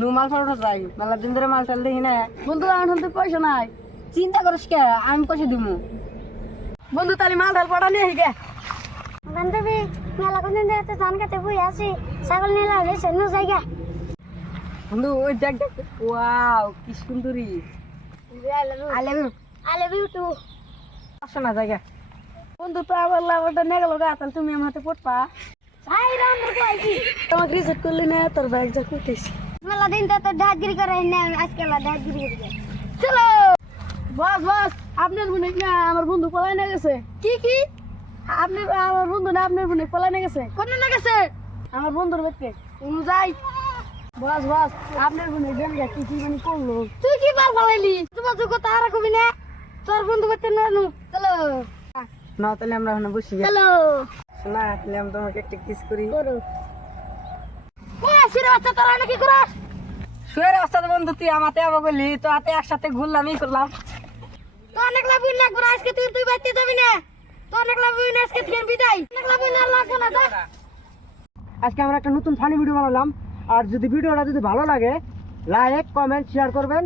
নু মাল ফাটা যাই। মেলা দিন ধরে মাল টাল দেখি না বন্ধু আমার তো পয়সা নাই। চিন্তা করিস কে আমি পয়সা দিব বন্ধু তাহলে মাল ঢাল পড়া নিয়ে গে। বান্ধবী মেলা কোন দিন ধরে ধান খেতে বই আছি। ছাগল নিলে হলে সেন্য জায়গা বন্ধু ওই দেখ দেখ। ওয়াও কি সুন্দরী। I love you I love you too আসো না জায়গা বন্ধু তো আমার লাভটা নিয়ে গেল গা তাহলে তুমি আমার হাতে পড়বা। তোমাকে রিসেট করলি না তোর ব্যাগ যা মেলা দিন তো তো ঢাকগিরি করে না আজকে করে চলো! বস বস আপনার বোনে না আমার বন্ধু পলাই না গেছে? কি কি? আপনি আমার বন্ধু না আপনার বোনে পলাই না গেছে? কোন না গেছে? আমার বন্ধুর বেতে তুমি যাই। বস বস আপনার বোনে দেন গা কি কি মানে করল? তুই কি বার বলাইলি তোমার যোগ্য তারা কবি না? তোর বন্ধু করতে না নু? চলো। না তাহলে আমরা ওখানে বসি চলো। না তাহলে আমি তোমাকে একটা কিস করি। করো। সিরে বাচ্চা তোরা নাকি করাস? শুয়ের অবস্থা বন্ধু তুই আমাতে আবার বললি তো হাতে একসাথে ঘুরলামই করলাম। তো অনেক লাভ না করে আজকে তুই তুই বাইতে যাবি না? তো অনেক লাভ না আজকে তুই বিদায়। অনেক লাভ না লাগবে না আজকে আমরা একটা নতুন ফানি ভিডিও বানালাম। আর যদি ভিডিওটা যদি ভালো লাগে লাইক কমেন্ট শেয়ার করবেন।